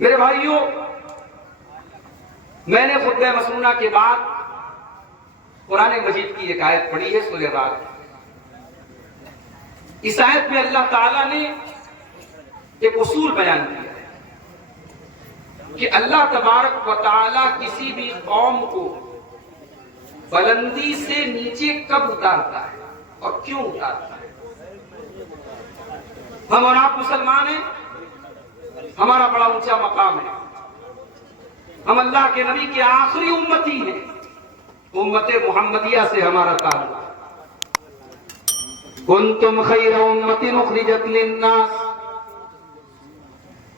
میرے بھائیوں، میں نے خطبہ مسنونہ کے بعد قرآن مجید کی ایک آیت پڑھی ہے، سورہ رعد۔ اس آیت میں اللہ تعالیٰ نے ایک اصول بیان کیا ہے کہ اللہ تبارک و تعالیٰ کسی بھی قوم کو بلندی سے نیچے کب اتارتا ہے اور کیوں اتارتا ہے۔ ہم اور آپ مسلمان ہیں، ہمارا بڑا اونچا مقام ہے، ہم اللہ کے نبی کے آخری امتی ہیں، امت محمدیہ سے ہمارا تعلق۔ کنتم خیر امت اخرجت للناس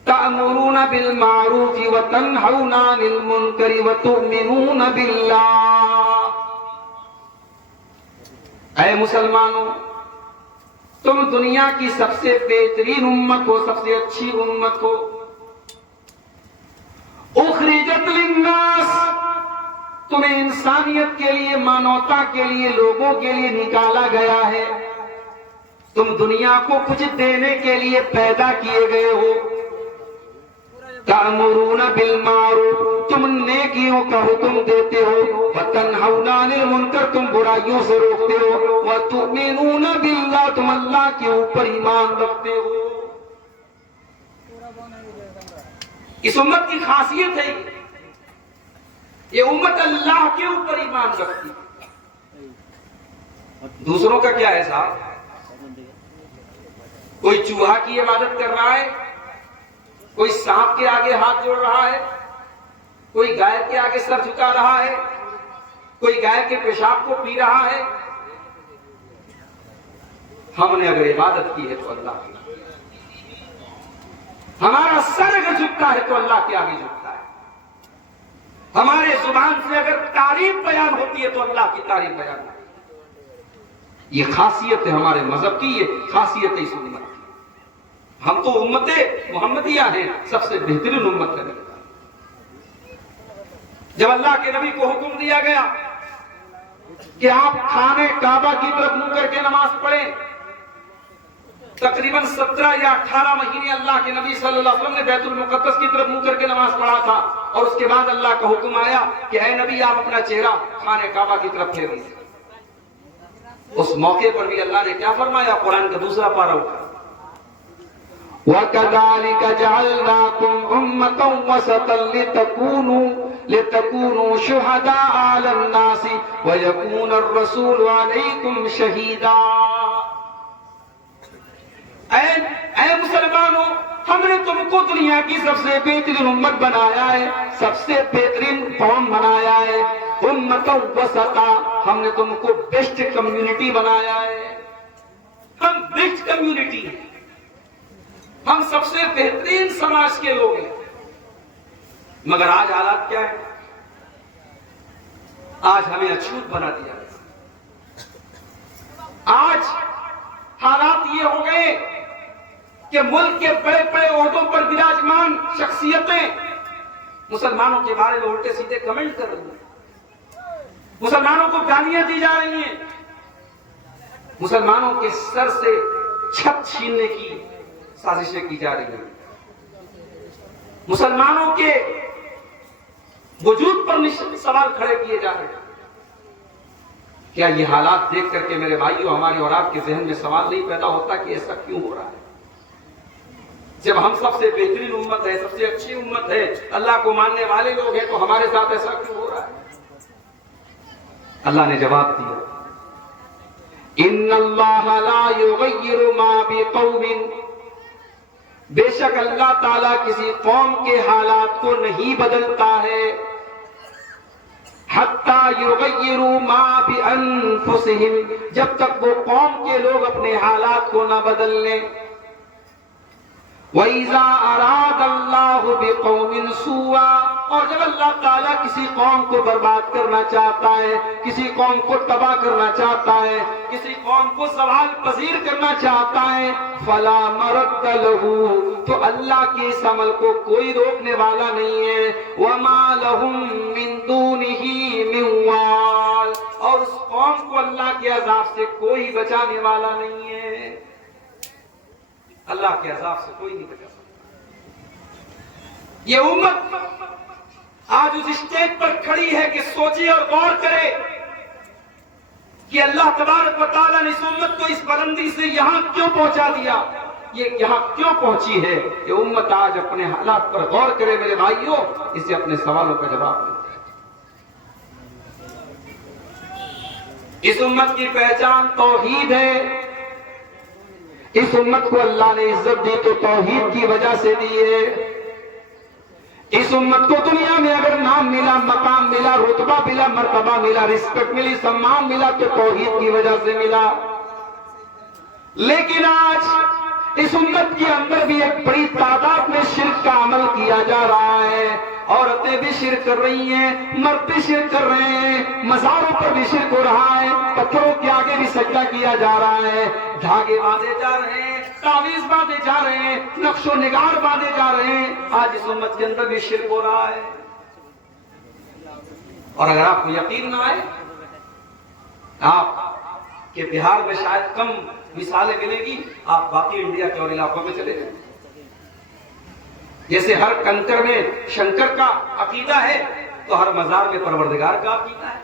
تأمرون بالمعروف وتنہون عن المنکر وتؤمنون باللہ۔ اے مسلمانوں، تم دنیا کی سب سے بہترین امت ہو، سب سے اچھی امت ہو۔ اخرجت للناس، تمہیں انسانیت کے لیے، مانوتا کے لیے، لوگوں کے لیے نکالا گیا ہے۔ تم دنیا کو کچھ دینے کے لیے پیدا کیے گئے ہو۔ تأمرون بالمعروف، تم نیکیوں کا حکم دیتے ہو، وتنہون عن المنکر، تم برائیوں سے روکتے ہو، وتؤمنون باللہ، تم اللہ کے اوپر ایمان رکھتے ہو۔ اس امت کی خاصیت ہے یہ امت اللہ کے اوپر ایمان رکھتی ہے۔ دوسروں کا کیا ہے صاحب؟ کوئی چوہا کی عبادت کر رہا ہے، کوئی سانپ کے آگے ہاتھ جوڑ رہا ہے، کوئی گائے کے آگے سر جھکا رہا ہے، کوئی گائے کے پیشاب کو پی رہا ہے۔ ہم نے اگر عبادت کی ہے تو اللہ کی، ہمارا سر اگر جھکتا ہے تو اللہ کے آگے جھکتا ہے، ہمارے زبان سے اگر تعریف بیان ہوتی ہے تو اللہ کی تعریف بیان ہوتی ہے۔ یہ خاصیت ہے ہمارے مذہب کی، یہ خاصیت ہے اس امت کی۔ ہم تو امت محمدیہ ہیں، سب سے بہترین امت ہے۔ جب اللہ کے نبی کو حکم دیا گیا کہ آپ خانہ کعبہ کی طرف منہ کر کے نماز پڑھیں، تقریباً 17 یا 18 مہینے اللہ کے نبی صلی اللہ علیہ وسلم نے بیت المقدس کی طرف منہ کر کے نماز پڑھا تھا، اور اس کے بعد اللہ کا حکم آیا کہ اے نبی آپ اپنا چہرہ خانہ کعبہ کی طرف پھیر دیجیے۔ اس موقع پر بھی اللہ نے کیا فرمایا؟ قرآن کا دوسرا پارہ اٹھا، وَكَذَلِكَ جَعَلْنَاكُمْ أُمَّةً وَسَطًا لِتَكُونُوا شُهَدَاءَ عَلَى النَّاسِ وَيَكُونَ الرَّسُولُ عَلَيْكُمْ شَهِيدًا۔ اے مسلمانوں، ہم نے تم کو دنیا کی سب سے بہترین امت بنایا ہے، سب سے بہترین قوم بنایا ہے، امۃ وسطا، ہم نے تم کو بیسٹ کمیونٹی بنایا ہے۔ ہم بیسٹ کمیونٹی ہیں، ہم سب سے بہترین سماج کے لوگ ہیں۔ مگر آج حالات کیا ہے؟ آج ہمیں اچھوت بنا دیا گیا۔ آج حالات یہ ہو گئے کہ ملک کے بڑے بڑے عہدوں پر براجمان شخصیتیں مسلمانوں کے بارے میں الٹے سیدھے کمنٹ کر رہی ہیں، مسلمانوں کو گالیاں دی جا رہی ہیں، مسلمانوں کے سر سے چھت چھیننے کی سازشیں کی جا رہی ہیں، مسلمانوں کے وجود پر سوال کھڑے کیے جا رہے ہیں۔ کیا یہ حالات دیکھ کر کے میرے بھائیوں ہمارے اور آپ کے ذہن میں سوال نہیں پیدا ہوتا کہ ایسا کیوں ہو رہا ہے؟ جب ہم سب سے بہترین امت ہے، سب سے اچھی امت ہے، اللہ کو ماننے والے لوگ ہیں، تو ہمارے ساتھ ایسا کیوں ہو رہا ہے؟ اللہ نے جواب دیا، ان اللہ لا یغیر ما بقوم، بے شک اللہ تعالیٰ کسی قوم کے حالات کو نہیں بدلتا ہے، حتی یغیروا ما بانفسہم، جب تک وہ قوم کے لوگ اپنے حالات کو نہ بدل لیں۔ وَإِذَا أَرَادَ اللَّهُ بِقَوْمٍ سُوءًا، اور جب اللہ تعالیٰ کسی قوم کو برباد کرنا چاہتا ہے، کسی قوم کو تباہ کرنا چاہتا ہے، کسی قوم کو زوال پذیر کرنا چاہتا ہے، فَلَا مَرَدَّ لَهُ، تو اللہ کے اس عمل کو کوئی روکنے والا نہیں ہے، وَمَا لَهُم مِّن دُونِهِ مِن وَالٍ، اور اس قوم کو اللہ کے عذاب سے کوئی بچانے والا نہیں ہے۔ اللہ کے عذاب سے کوئی نہیں بچا سکتا۔ یہ امت آج اس اسٹیج پر کھڑی ہے کہ سوچے اور غور کرے کہ اللہ تبارک و تعالیٰ نے اس امت کو اس بلندی سے یہاں کیوں پہنچا دیا، یہ یہاں کیوں پہنچی ہے۔ یہ امت آج اپنے حالات پر غور کرے میرے بھائیوں، اسے اپنے سوالوں کا جواب دے۔ اس امت کی پہچان توحید ہے۔ اس امت کو اللہ نے عزت دی تو توحید کی وجہ سے دی ہے۔ اس امت کو دنیا میں اگر نام ملا، مقام ملا، رتبہ ملا، مرتبہ ملا، رسپیکٹ ملی، سمان ملا تو توحید کی وجہ سے ملا۔ لیکن آج اس امت کے اندر بھی ایک بڑی تعداد میں شرک کا عمل کیا جا رہا ہے۔ عورتیں بھی شرک کر رہی ہیں، مرد بھی شرک کر رہے ہیں، مزاروں پر بھی شرک ہو رہا ہے، پتھروں کے آگے بھی سجدہ کیا جا رہا ہے، دھاگے باندھے جا رہے ہیں، تعویذ باندھے جا رہے ہیں، نقش و نگار باندھے جا رہے ہیں۔ آج اس امت کے اندر بھی شرک ہو رہا ہے۔ اور اگر آپ کو یقین نہ آئے، آپ کے بہار میں شاید کم مثالیں ملے گی، آپ باقی انڈیا کے اور علاقوں میں چلے جائیں۔ جیسے ہر کنکر میں شنکر کا عقیدہ ہے تو ہر مزار میں پروردگار کا عقیدہ ہے۔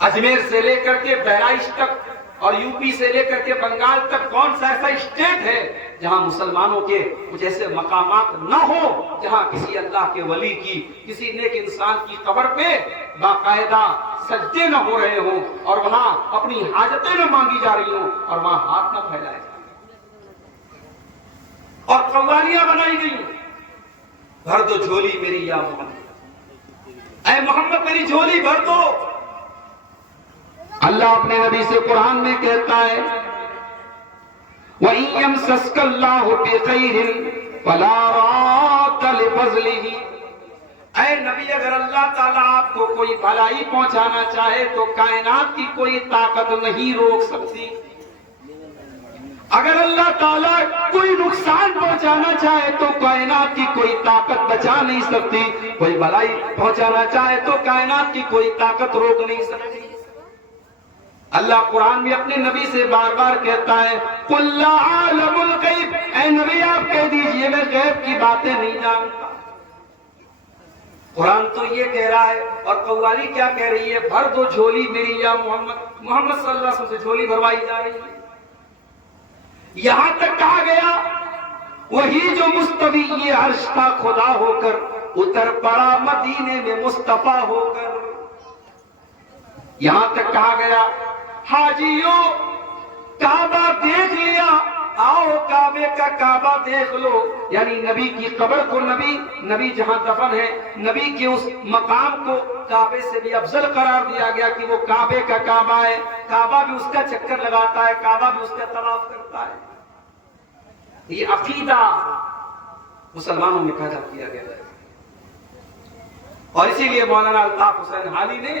اجمیر سے لے کر کے بہرائچ تک اور یو پی سے لے کر کے بنگال تک کون سا ایسا اسٹیٹ ہے جہاں مسلمانوں کے کچھ ایسے مقامات نہ ہو جہاں کسی اللہ کے ولی کی، کسی نیک انسان کی قبر پہ باقاعدہ سجدے نہ ہو رہے ہوں اور وہاں اپنی حاجتیں نہ مانگی جا رہی ہوں اور وہاں ہاتھ نہ پھیلائے جائیں اور قوالیاں بنائی گئی۔ بھر دو جھولی میری یا محمد، اے محمد میری جھولی بھر دو۔ اللہ اپنے نبی سے قرآن میں کہتا ہے وَإِن يَمْسَسْكَ اللَّهُ بِخَيْرٍ فَلَا رَادَّ لِفَضْلِهِ۔ اے نبی اگر اللہ تعالیٰ آپ کو کوئی بھلائی پہنچانا چاہے تو کائنات کی کوئی طاقت نہیں روک سکتی۔ اگر اللہ تعالیٰ کوئی نقصان پہنچانا چاہے تو کائنات کی کوئی طاقت بچا نہیں سکتی، کوئی بھلائی پہنچانا چاہے تو کائنات کی کوئی طاقت روک نہیں سکتی۔ اللہ قرآن میں اپنے نبی سے بار بار کہتا ہے قُلْ لَا عَالَمُ الْغَيْبِ، اے نبی آپ کہہ دیجئے میں غیب کی باتیں نہیں جانتا۔ قرآن تو یہ کہہ رہا ہے اور قوالی کیا کہہ رہی ہے؟ بھر دو جھولی میری یا محمد، محمد صلی اللہ علیہ وسلم سے جھولی بھروائی جا رہی ہے۔ یہاں تک کہا گیا وہی جو مستوی عرش کا خدا ہو کر اتر پڑا مدینے میں مصطفیٰ ہو کر۔ یہاں تک کہا گیا حاجیوں کعبہ دیکھ لیا، آؤ کعبے کا کعبہ دیکھ لو، یعنی نبی کی قبر کو، نبی جہاں دفن ہے، نبی کے اس مقام کو کعبے سے بھی افضل قرار دیا گیا کہ وہ کعبے کا کعبہ ہے، کعبہ بھی اس کا چکر لگاتا ہے، کعبہ بھی اس کا طواف کرتا ہے۔ یہ عقیدہ مسلمانوں میں پیدا کیا گیا ہے اور اسی لیے مولانا الطاف حسین حالی نے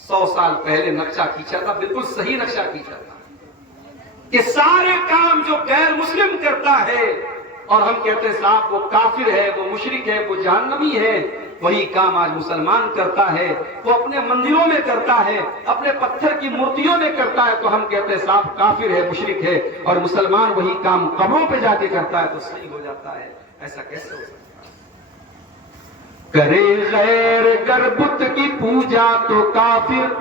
100 سال پہلے نقشہ کھینچا تھا، بالکل صحیح نقشہ کھینچا تھا کہ سارے کام جو غیر مسلم کرتا ہے اور ہم کہتے ہیں صاحب وہ کافر ہے، وہ مشرک ہے، وہ جہنمی ہے، وہی کام آج مسلمان کرتا ہے، وہ اپنے مندروں میں کرتا ہے، اپنے پتھر کی مورتیوں میں کرتا ہے تو ہم کہتے ہیں صاحب کافر ہے، مشرک ہے، اور مسلمان وہی کام قبروں پہ جا کے کرتا ہے تو صحیح ہو جاتا ہے۔ ایسا کیسے ہو سکتا ہے؟ کرے غیر گر بت کی پوجا تو کافر،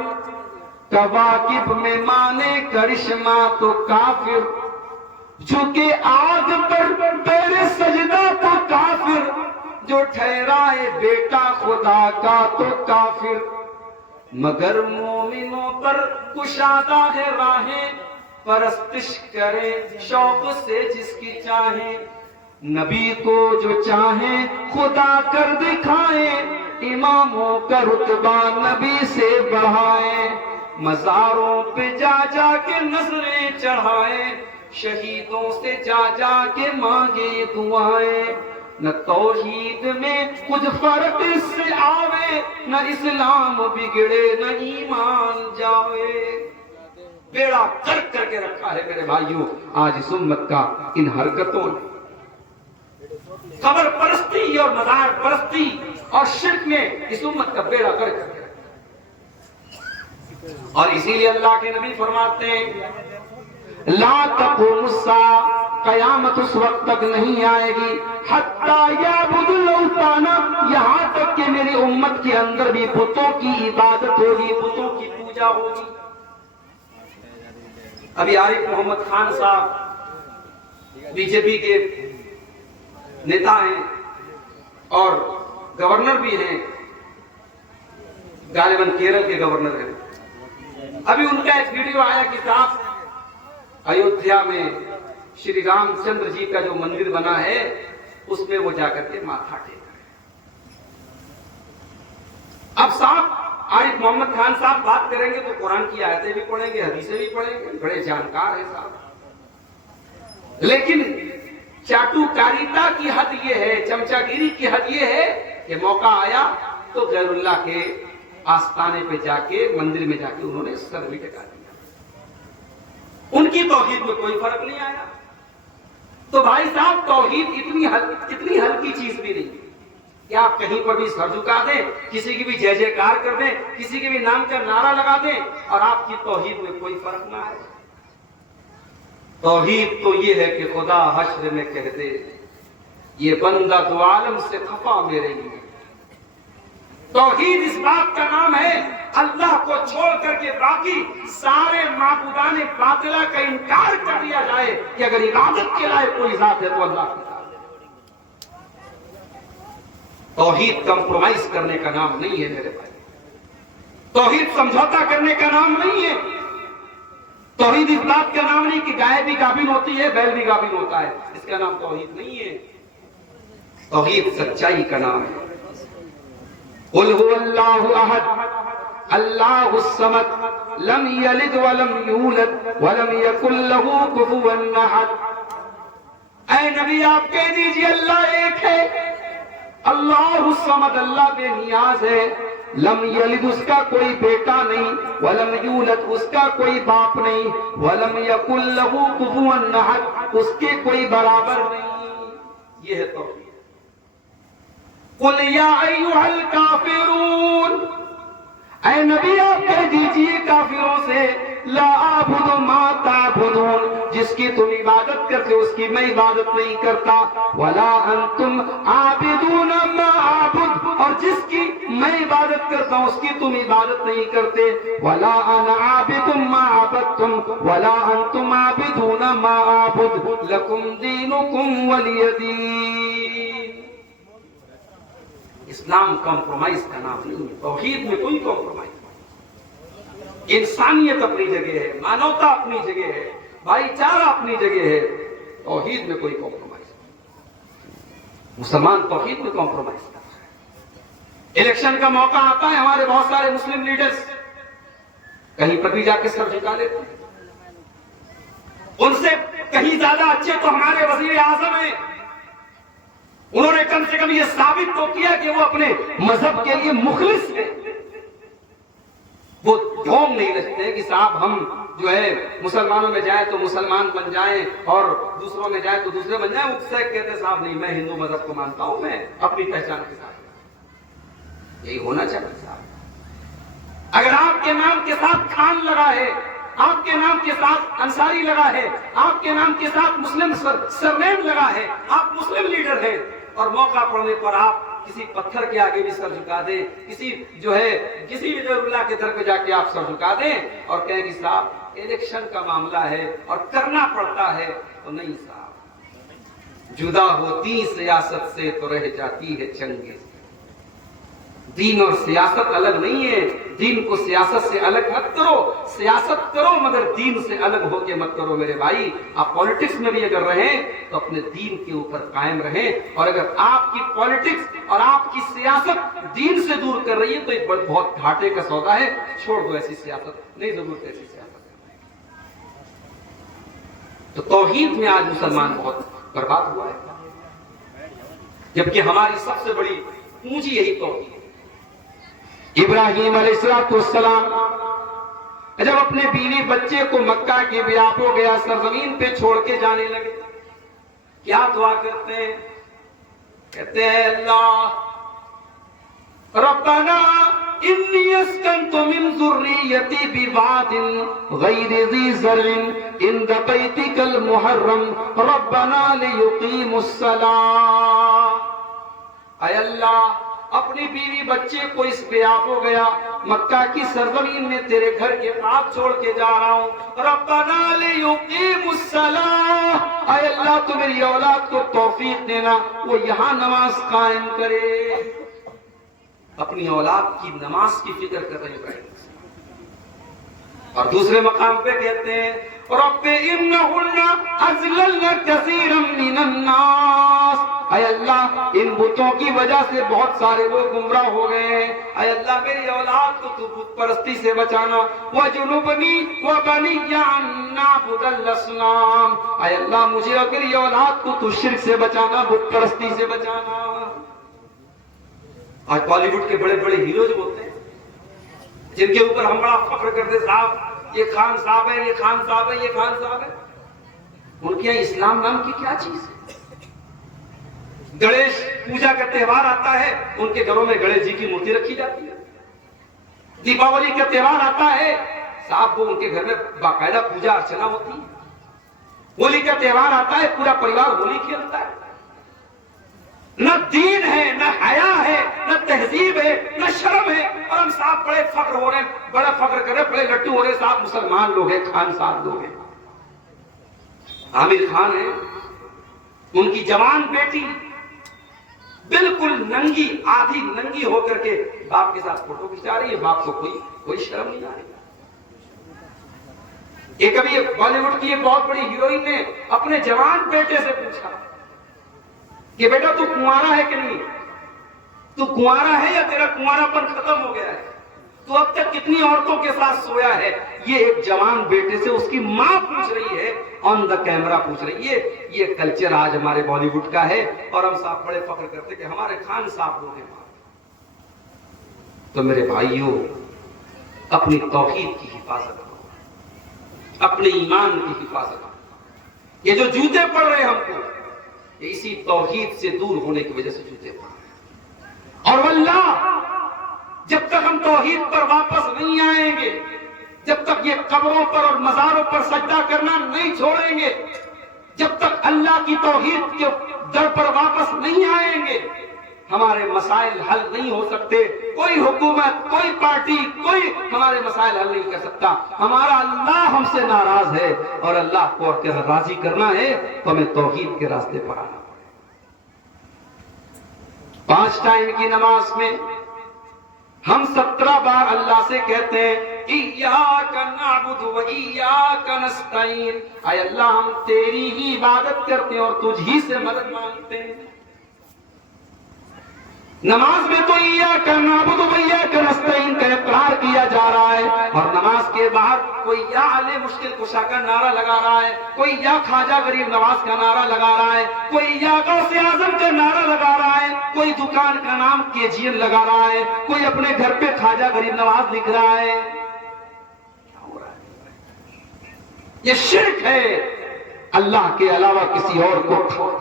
کواکب میں مانے کرشمہ تو کافر، جھکے آگ پر تیرے سجدہ تو کافر، جو ٹھہرائے بیٹا خدا کا تو کافر۔ مگر مومنوں پر کشادہ ہے راہیں، پرستش کرے شوق سے جس کی چاہیں، نبی کو جو چاہیں خدا کر دکھائیں، اماموں کا رتبہ نبی سے بڑھائیں، مزاروں پہ جا جا کے نظریں چڑھائیں، شہیدوں سے جا جا کے مانگے دعائیں، نہ توحید میں کچھ فرق اس سے آوے، نہ اسلام بگڑے نہ ایمان جاوے۔ بیڑا کرک کر کے رکھا ہے میرے بھائیوں آج اس امت کا ان حرکتوں نے۔ قبر پرستی اور مزار پرستی اور شرک میں اس امت کا بیڑا کرک کر کے رکھا۔ اور اسی لیے اللہ کے نبی فرماتے ہیں لا تقوم الساعہ قیامت اس وقت تک نہیں آئے گی حتی یعبد الاوثان، یہاں تک کہ میری امت کے اندر بھی بتوں کی عبادت ہوگی، بتوں کی پوجا ہوگی۔ ابھی عارف محمد خان صاحب بی جے پی کے نیتا ہیں اور گورنر بھی ہیں، غالباً کیرل کے گورنر ہیں۔ ابھی ان کا ایک ویڈیو آیا کہ صاحب ایودھیا میں شری رام چندر جی کا جو مندر بنا ہے اس میں وہ جا کر کے ماتھا ٹیک رہے ہیں۔ اب صاحب عارف محمد خان صاحب بات کریں گے تو قرآن کی آیتیں بھی پڑھیں گے، حدیثیں بھی پڑھیں گے، بڑے جانکار ہیں صاحب، لیکن چاٹو کاریتا کی حد یہ ہے، چمچا گیری کی حد یہ ہے کہ موقع آیا تو غیر اللہ کے آستانے پہ جا کے مندر میں جا کے انہوں نے سر بھی ٹکا دیا۔ ان کی توحید میں کوئی فرق نہیں آیا۔ تو بھائی صاحب توحید اتنی ہلکی چیز بھی نہیں کہ آپ کہیں پر بھی سر جھکا دیں، کسی کی بھی جے جے کار کر دیں، کسی کے بھی نام کا نعرہ لگا دیں اور آپ کی توحید میں کوئی فرق نہ آئے۔ توحید تو یہ ہے کہ خدا حشر میں کہہ دے یہ بندہ دو عالم سے خفا میرے لیے۔ توحید اس بات کا نام ہے اللہ کو چھوڑ کر کے باقی سارے معبودان باطلہ کا انکار کر دیا جائے کہ اگر عبادت کے لائق کوئی ذات ہے تو اللہ کی ذات ہے۔ توحید کمپرومائز کرنے کا نام نہیں ہے میرے بھائی، توحید سمجھوتا کرنے کا نام نہیں ہے، توحید اس بات کا نام نہیں کہ گائے بھی گابن ہوتی ہے بیل بھی گابن ہوتا ہے، اس کا نام توحید نہیں ہے۔ توحید سچائی کا نام ہے۔ قل هو اللہ احد اللہ الصمد لم یلد ولم یولد ولم یکن له کفوا احد۔ اے نبی آپ کہہ دیجئے اللہ ایک ہے، اللہ الصمد، اللہ بے نیاز ہے، لم یلد اس کا کوئی بیٹا نہیں، ولم یولد اس کا کوئی باپ نہیں، ولم یکن له کفوا احد اس کے کوئی برابر نہیں۔ یہ ہے توحید۔ قل یا ایھا الکافرون، اے نبی آپ کہہ دیجئے کافروں سے لا اعبد ما تعبدون، جس کی تم عبادت کرتے اس کی میں عبادت نہیں کرتا، ولا انتم عابدون ما اعبد، اور جس کی میں عبادت کرتا ہوں اس کی تم عبادت نہیں کرتے، ولا انا عابد ما عبدتم ولا انتم عابدون ما اعبد لکم دینکم ولی دین۔ اسلام کمپرومائز کا نام نہیں ہے، توحید میں کوئی کمپرومائز نہیں۔ انسانیت اپنی جگہ ہے، مانوتا اپنی جگہ ہے، بھائی چارہ اپنی جگہ ہے، توحید میں کوئی کمپرومائز نہیں۔ مسلمان توحید میں کمپرومائز کرتا ہے۔ الیکشن کا موقع آتا ہے، ہمارے بہت سارے مسلم لیڈرز کہیں پر بھی جا کے سر جھکا لیتے ہیں۔ ان سے کہیں زیادہ اچھے تو ہمارے وزیر اعظم ہیں، انہوں نے کم سے کم یہ ثابت تو کیا کہ وہ اپنے مذہب کے لیے مخلص ہیں۔ وہ ڈھونگ نہیں رکھتے کہ صاحب ہم جو ہے مسلمانوں میں جائیں تو مسلمان بن جائیں اور دوسروں میں جائیں تو دوسرے بن جائیں۔ وہ کہتے صاحب نہیں، میں ہندو مذہب کو مانتا ہوں، میں اپنی پہچان کے ساتھ۔ یہی ہونا چاہیے صاحب۔ اگر آپ کے نام کے ساتھ خان لگا ہے، آپ کے نام کے ساتھ انصاری لگا ہے، آپ کے نام کے ساتھ مسلم سرنیم لگا ہے، آپ مسلم لیڈر ہیں، اور موقع پڑنے پر آپ کسی پتھر کے آگے بھی سر جھکا دیں، کسی بھی غیر اللہ کے در پہ جا کے آپ سر جھکا دیں اور کہیں کہ صاحب الیکشن کا معاملہ ہے اور کرنا پڑتا ہے، تو نہیں صاحب، جدا ہوتی سیاست سے تو رہ جاتی ہے چنگیں۔ دین اور سیاست الگ نہیں ہے، دین کو سیاست سے الگ مت کرو، سیاست کرو مگر دین سے الگ ہو کے مت کرو میرے بھائی۔ آپ پالیٹکس میں بھی اگر رہیں تو اپنے دین کے اوپر قائم رہیں، اور اگر آپ کی پالیٹکس اور آپ کی سیاست دین سے دور کر رہی ہے تو ایک بہت گھاٹے کا سودا ہے، چھوڑ دو ایسی سیاست، نہیں ضرورت ایسی سیاست۔ تو توحید میں آج مسلمان بہت برباد ہوا ہے، جبکہ ہماری سب سے بڑی پونجی یہی توحید ہے۔ ابراہیم علیہ السلام جب اپنے بیوی بچے کو مکہ کے بیاب ہو گیا سرزمین پہ چھوڑ کے جانے لگے، کیا دعا کرتے ہیں؟ کہتے ہیں اللہ ربنا انی اسکنت من ذریتی بواد غیر ذی زرع عند بیتک المحرم ربنا لیقیموا الصلاۃ۔ اے اللہ اپنی بیوی بچے کو اس پہ آپ ہو گیا، مکہ کی سرزمین میں تیرے گھر کے پاس چھوڑ کے جا رہا ہوں، ربنا لیقیموا الصلاۃ، اے اللہ تو میری اولاد کو توفیق دینا وہ یہاں نماز قائم کرے۔ اپنی اولاد کی نماز کی فکر کر رہے ہیں۔ اور دوسرے مقام پہ کہتے ہیں رب انہن اضللن کثیرا من الناس، اے اللہ ان بتوں کی وجہ سے بہت سارے لوگ گمراہ ہو گئے ہیں، اے اللہ میری اولاد کو تو بت پرستی سے بچانا، وجنبنی وبنی ان نعبد الاصنام، اے اللہ مجھے اور میری اولاد کو تو شرک سے بچانا، بت پرستی سے بچانا۔ آج بالی ووڈ کے بڑے بڑے ہیرو جو ہوتے ہیں جن کے اوپر ہم بڑا فخر کرتے صاحب یہ خان صاحب ہے، یہ خان صاحب ہے، یہ خان صاحب ہے، ان کے یہاں اسلام نام کی کیا چیز ہے؟ گنیش پوجا کا تہوار آتا ہے ان کے گھروں میں گنیش جی کی مورتی رکھی جاتی ہے، دیپاولی کا تہوار آتا ہے صاحب وہ ان کے گھر میں باقاعدہ پوجا ارچنا ہوتی ہے، ہولی کا تہوار آتا ہے پورا پریوار ہولی کھیلتا ہے۔ نہ دین ہے، نہ حیا ہے، نہ تہذیب ہے، نہ شرم ہے، اور ہم صاحب بڑے فخر ہو رہے ہیں، بڑا فخر کر رہے ہیں، بڑے لٹو ہو رہے ہیں صاحب مسلمان لوگ ہیں، خان صاحب لوگ ہیں۔ عامر خان ہے، ان کی جوان بیٹی بالکل ننگی آدھی ننگی ہو کر کے باپ کے ساتھ فوٹو کھنچا رہی ہے، باپ کو کوئی شرم نہیں آ رہی۔ ایک ابھی بالی ووڈ کی ایک بہت بڑی ہیروئن نے اپنے جوان بیٹے سے پوچھا کہ بیٹا تو کنوارا ہے کہ نہیں، تو کنوارا ہے یا تیرا کنوارا پن ختم ہو گیا ہے، تو اب تک کتنی عورتوں کے ساتھ سویا ہے؟ یہ ایک جوان بیٹے سے اس کی ماں پوچھ رہی ہے، آن دا کیمرہ پوچھ رہی ہے۔ یہ کلچر آج ہمارے بالی ووڈ کا ہے، اور ہم صاحب بڑے فخر کرتے کہ ہمارے خان صاحب لوگ ہیں۔ تو میرے بھائیوں اپنی توحید کی حفاظت کرو، اپنے ایمان کی حفاظت کرو۔ یہ جو جوتے پڑ رہے ہیں ہم کو، اسی توحید سے دور ہونے کی وجہ سے جوتے پڑ رہے ہیں، اور واللہ جب تک ہم توحید پر واپس نہیں آئیں گے، جب تک یہ قبروں پر اور مزاروں پر سجدہ کرنا نہیں چھوڑیں گے، جب تک اللہ کی توحید کے در پر واپس نہیں آئیں گے، ہمارے مسائل حل نہیں ہو سکتے۔ کوئی حکومت، کوئی پارٹی، کوئی ہمارے مسائل حل نہیں کر سکتا۔ ہمارا اللہ ہم سے ناراض ہے، اور اللہ کو اگر راضی کرنا ہے تو ہمیں توحید کے راستے پر آنا پڑے۔ 5 ٹائم کی نماز میں ہم 17 بار اللہ سے کہتے ہیں ایاک نعبد و ایاک نستعین، اے اللہ ہم تیری ہی عبادت کرتے ہیں اور تجھ ہی سے مدد مانگتے ہیں۔ نماز میں تو ایاک نعبد و ایاک نستعین کا اقرار کیا جا رہا ہے، اور نماز کے باہر کوئی یا علی مشکل کشا کا نعرہ لگا رہا ہے، کوئی یا خواجہ غریب نواز کا نعرہ لگا رہا ہے، کوئی یا غوث اعظم کا نعرہ لگا رہا ہے، کوئی دکان کا نام KGN لگا رہا ہے، کوئی اپنے گھر پہ خواجہ غریب نواز لکھ رہا ہے۔ یہ شرک ہے۔ اللہ کے علاوہ کسی اور کو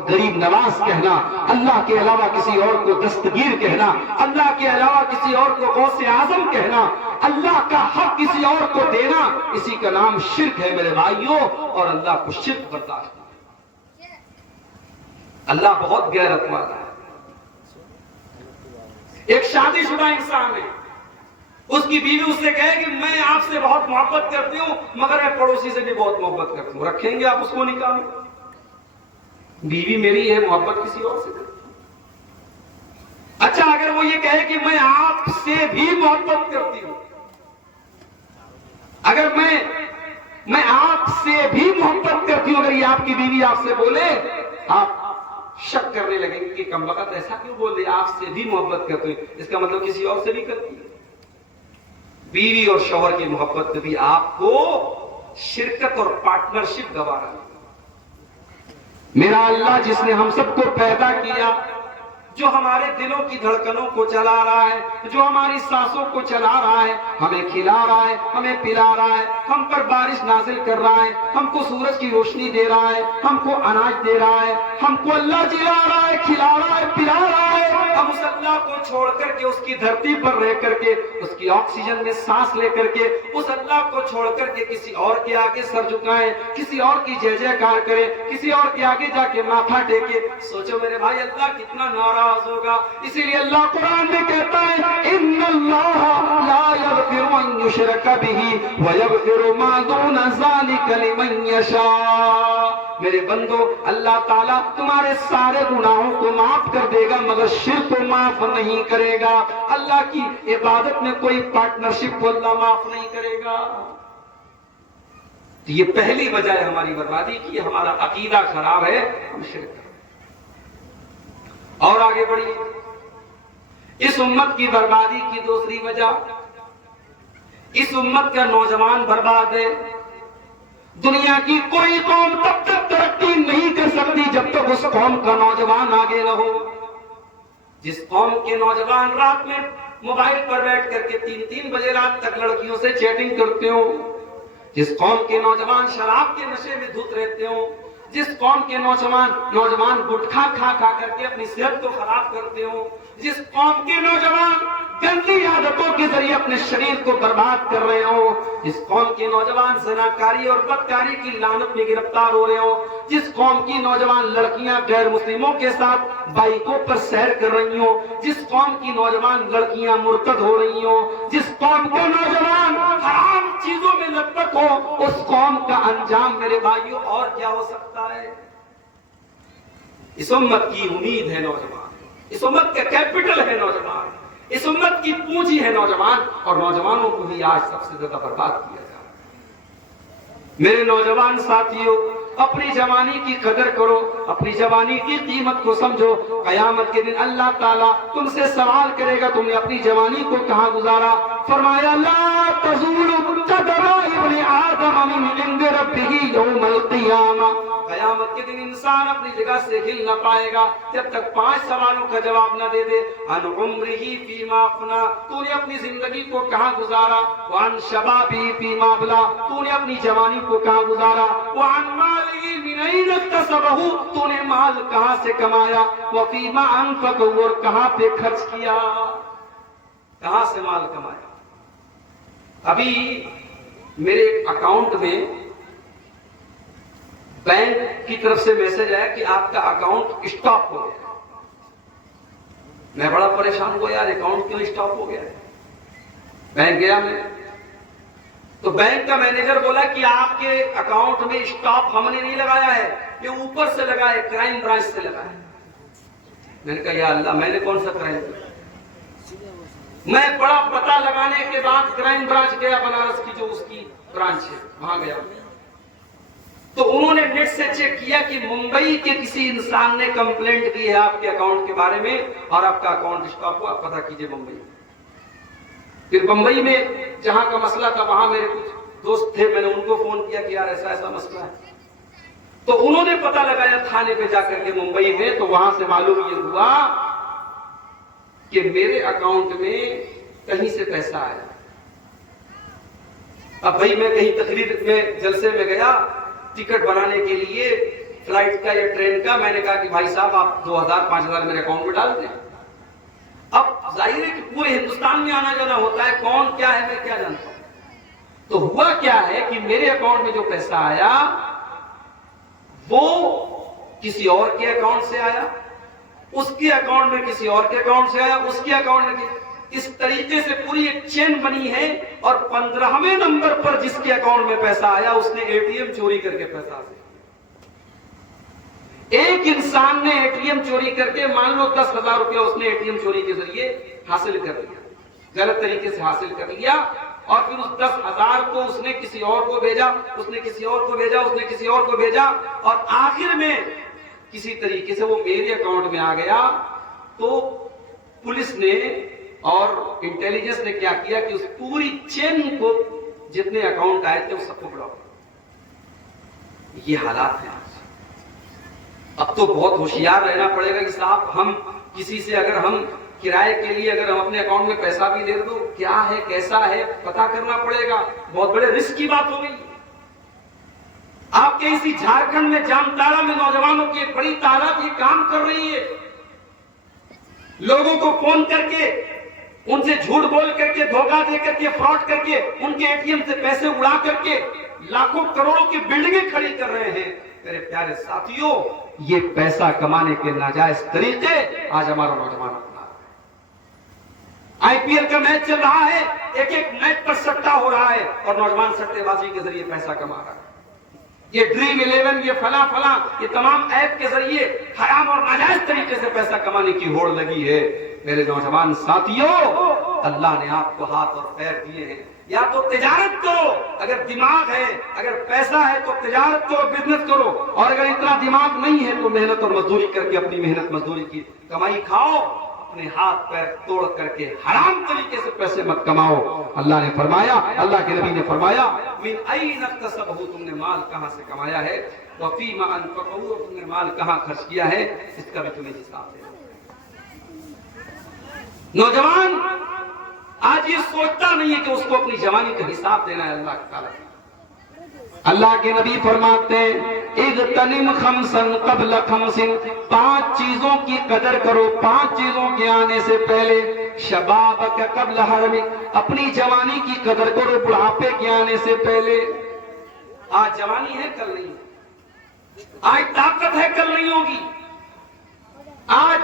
غریب نواز کہنا، اللہ کے علاوہ کسی اور کو دستگیر کہنا، اللہ کے علاوہ کسی اور کو غوث اعظم کہنا، اللہ کا حق کسی اور کو دینا، اسی کا نام شرک ہے میرے بھائیوں، اور اللہ کو شرک برداشت نہیں۔ اللہ بہت غیرت والا ہے۔ ایک شادی شدہ انسان ہے، اس کی بیوی اس سے کہے کہ میں آپ سے بہت محبت کرتی ہوں مگر میں پڑوسی سے بھی بہت محبت کرتی ہوں، رکھیں گے آپ اس کو نکاح میں؟ بیوی میری ہے، محبت کسی اور سے کرتی ہوں۔ اچھا اگر وہ یہ کہے کہ میں آپ سے بھی محبت کرتی ہوں، اگر میں آپ سے بھی محبت کرتی ہوں، اگر یہ آپ کی بیوی آپ سے بولے، آپ شک کرنے لگیں گے کہ کم وقت ایسا کیوں بول دے، آپ سے بھی محبت کرتی ہوں، اس کا مطلب کسی اور سے بھی کرتی ہے۔ بیوی اور شوہر کی محبت کبھی آپ کو شرکت اور پارٹنرشپ گوارا نہیں۔ میرا اللہ جس نے ہم سب کو پیدا کیا، جو ہمارے دلوں کی دھڑکنوں کو چلا رہا ہے، جو ہماری سانسوں کو چلا رہا ہے، ہمیں کھلا رہا ہے، ہمیں پلا رہا ہے، ہم پر بارش نازل کر رہا ہے، ہم کو سورج کی روشنی دے رہا ہے، ہم کو اناج دے رہا ہے، ہم کو اللہ جلا رہا ہے، کھلا رہا ہے، پلا رہا ہے، ہم اس اللہ کو چھوڑ کر کے، اس کی دھرتی پر رہ کر کے، اس کی آکسیجن میں سانس لے کر کے، اس اللہ کو چھوڑ کر کے کسی اور کے آگے سر جھکائیں، کسی اور کی جے جے کار کریں، کسی اور کے آگے جا کے ماتھا ٹیکے، سوچو میرے بھائی اللہ کتنا ناراض ہوگا۔ اسی لیے اللہ قرآن میں کہتا ہے ان اللہ لا یغفر ان یشرک بہ ویغفر ما دون ذلک لمن یشاء۔ میرے بندو، اللہ تعالیٰ تمہارے سارے گناہوں کو معاف کر دے گا مگر شرک کو معاف نہیں کرے گا۔ اللہ کی عبادت میں کوئی پارٹنرشپ کو اللہ معاف نہیں کرے گا۔ تو یہ پہلی وجہ ہے ہماری بربادی کی، ہمارا عقیدہ خراب ہے، ہم شرک کریں۔ اور آگے بڑھیے، اس امت کی بربادی کی دوسری وجہ، اس امت کا نوجوان برباد ہے۔ دنیا کی کوئی قوم تب تک ترقی نہیں کر سکتی جب تک اس قوم کا نوجوان آگے نہ ہو۔ جس قوم کے نوجوان رات میں موبائل پر بیٹھ کر کے 3 بجے رات تک لڑکیوں سے چیٹنگ کرتے ہو، جس قوم کے نوجوان شراب کے نشے میں دھت رہتے ہو، جس قوم کے نوجوان گٹکھا کھا کر کے اپنی صحت کو خراب کرتے ہو، جس قوم کے نوجوان گندی عادتوں کے ذریعے اپنے شریر کو برباد کر رہے ہو، جس قوم کے نوجوان زناکاری اور بدکاری کی لعنت میں گرفتار ہو رہے ہو، جس قوم کی نوجوان لڑکیاں غیر مسلموں کے ساتھ بائکوں پر سیر کر رہی ہوں، جس قوم کی نوجوان لڑکیاں مرتد ہو رہی ہوں، جس قوم کا نوجوان حرام چیزوں میں لت پت ہو، اس قوم کا انجام میرے بھائیوں اور کیا ہو سکتا ہے؟ اس امت کی امید ہے نوجوان، اس امت کا کیپٹل ہے نوجوان، اس امت کی پونجی ہے نوجوان، اور نوجوانوں کو ہی آج سب سے زیادہ برباد کیا جا رہا ہے۔ میرے نوجوان ساتھیوں، اپنی جوانی کی قدر کرو، اپنی جوانی کی قیمت کو سمجھو۔ قیامت کے دن اللہ تعالیٰ تم سے سوال کرے گا تم نے اپنی جوانی کو کہاں گزارا؟ فرمایا لا تزول قدم ابن آدم من عند ربہ یوم القیامہ۔ قیامت کے دن انسان اپنی جگہ سے ہل نہ پائے گا جب تک 5 سوالوں کا جواب نہ دے دے۔ ان عمرہ فیما افنا، تو نے اپنی زندگی کو کہاں گزارا؟ وان شبابی فیما ابلا، تو نے اپنی جوانی کو کہاں گزارا؟ وان مالہ من این اکتسبہ، تو نے مال کہاں سے کمایا؟ وفیما انفقہ، اور کہاں پہ خرچ کیا؟ کہاں سے مال کمایا؟ ابھی میرے اکاؤنٹ میں بینک کی طرف سے میسج آیا کہ آپ کا اکاؤنٹ اسٹاپ ہو گیا۔ میں بڑا پریشان ہوا، یار اکاؤنٹ کیوں اسٹاپ ہو گیا ہے؟ بینک گیا میں تو بینک کا مینیجر بولا کہ آپ کے اکاؤنٹ میں اسٹاپ ہم نے نہیں لگایا ہے، یہ اوپر سے لگا ہے، کرائم برانچ سے لگا ہے۔ میں نے کہا یا اللہ، میں نے کون سا کرائم کیا؟ میں بڑا پتہ لگانے کے بعد کرائم برانچ گیا، بنارس کی جو اس کی برانچ ہے وہاں گیا، تو انہوں نے نیٹ سے چیک کیا کہ ممبئی کے کسی انسان نے کمپلینٹ کی ہے آپ کے اکاؤنٹ کے بارے میں اور آپ کا اکاؤنٹ اسٹاپ ہوا، پتہ کیجئے ممبئی۔ پھر ممبئی میں جہاں کا مسئلہ تھا وہاں میرے کچھ دوست تھے، میں نے ان کو فون کیا کہ یار ایسا ایسا مسئلہ ہے، تو انہوں نے پتہ لگایا تھانے پہ جا کر کے ممبئی میں، تو وہاں سے معلوم یہ ہوا کہ میرے اکاؤنٹ میں کہیں سے پیسہ آیا۔ اب بھائی میں کہیں تقریر میں جلسے میں گیا ٹکٹ بنانے کے لیے فلائٹ کا یا ٹرین کا، میں نے کہا کہ بھائی صاحب آپ 2000-5000 میرے اکاؤنٹ میں ڈال دیں۔ اب ظاہر ہے کہ پورے ہندوستان میں آنا جانا ہوتا ہے، کون کیا ہے میں کیا جانتا ہوں۔ تو ہوا کیا ہے کہ میرے اکاؤنٹ میں جو پیسہ آیا وہ کسی اور کے اکاؤنٹ سے آیا، اس کے اکاؤنٹ میں کسی اور کے اکاؤنٹ سے آیا، اس کے اکاؤنٹ میں، اس طریقے سے پوری ایک چین بنی ہے، اور 15ویں نمبر پر جس کے اکاؤنٹ میں پیسہ آیا اس نے اے ٹی ایم چوری کر کے پیسہ دیا۔ ایک انسان نے اے ٹی ایم چوری کر کے مان لو 10,000 روپیہ اس نے اے ٹی ایم چوری کے ذریعے حاصل کر لیا، غلط طریقے سے حاصل کر لیا، اور پھر اس 10,000 کو اس نے کسی اور کو بھیجا، اس نے کسی اور کو بھیجا، اس نے کسی اور کو بھیجا، اور آخر میں کسی طریقے سے وہ میرے اکاؤنٹ میں آ گیا۔ تو پولیس نے اور انٹیلیجنس نے کیا کیا کہ اس پوری چین کو جتنے اکاؤنٹ آئے تھے وہ سب کو بلاک کیا۔ یہ حالات ہیں آج۔ اب تو بہت ہوشیار رہنا پڑے گا کہ صاحب ہم کسی سے اگر ہم کرائے کے لیے اگر ہم اپنے اکاؤنٹ میں پیسہ بھی دے دو، کیا ہے کیسا ہے پتا کرنا پڑے گا، بہت بڑے رسک کی بات ہو گئی۔ آپ کے اسی جھارکھنڈ میں جامتارا میں نوجوانوں کی ایک بڑی تعداد یہ کام کر رہی ہے، لوگوں کو فون کر کے ان سے جھوٹ بول کر کے دھوکہ دے کر کے فراڈ کر کے ان کے اے ٹی ایم سے پیسے اڑا کر کے لاکھوں کروڑوں کی بلڈنگیں کھڑی کر رہے ہیں. میرے پیارے ساتھیوں، یہ پیسہ کمانے کے ناجائز طریقے آج ہمارا نوجوان اپنا رہا ہے. آئی پی ایل کا میچ چل رہا ہے، ایک ایک میچ پر سٹا ہو رہا ہے اور نوجوان سٹے بازی کے ذریعے پیسہ کما رہا ہے. یہ ڈریم 11، یہ فلاں فلاں، یہ تمام ایپ کے ذریعے حرام اور ناجائز طریقے سے پیسہ کمانے کی ہوڑ لگی ہے. میرے نوجوان ساتھیوں، اللہ نے آپ کو ہاتھ اور پیر دیے ہیں، یا تو تجارت کرو، اگر دماغ ہے، اگر پیسہ ہے تو تجارت کرو، بزنس کرو، اور اگر اتنا دماغ نہیں ہے تو محنت اور مزدوری کر کے اپنی محنت مزدوری کی کمائی کھاؤ. اپنے ہاتھ پیر توڑ کر کے حرام طریقے سے پیسے مت کماؤ. اللہ نے فرمایا، اللہ کے نبی نے فرمایا، من این اکتسبہ، تم نے مال کہاں سے کمایا ہے، وفیما انفقہ، تم نے مال کہاں خرچ کیا ہے، اس کا بھی تمہیں حساب دینا. نوجوان آج یہ سوچتا نہیں ہے کہ اس کو اپنی جوانی کا حساب دینا ہے اللہ تعالیٰ. اللہ کے نبی فرماتے ہیں، اغتنم خمسا قبل خمس، 5 چیزوں کی قدر کرو 5 چیزوں کے آنے سے پہلے. شبابک قبل حرمک، اپنی جوانی کی قدر کرو بڑھاپے کے آنے سے پہلے. آج جوانی ہے، کل نہیں. آج طاقت ہے، کل نہیں ہوگی. آج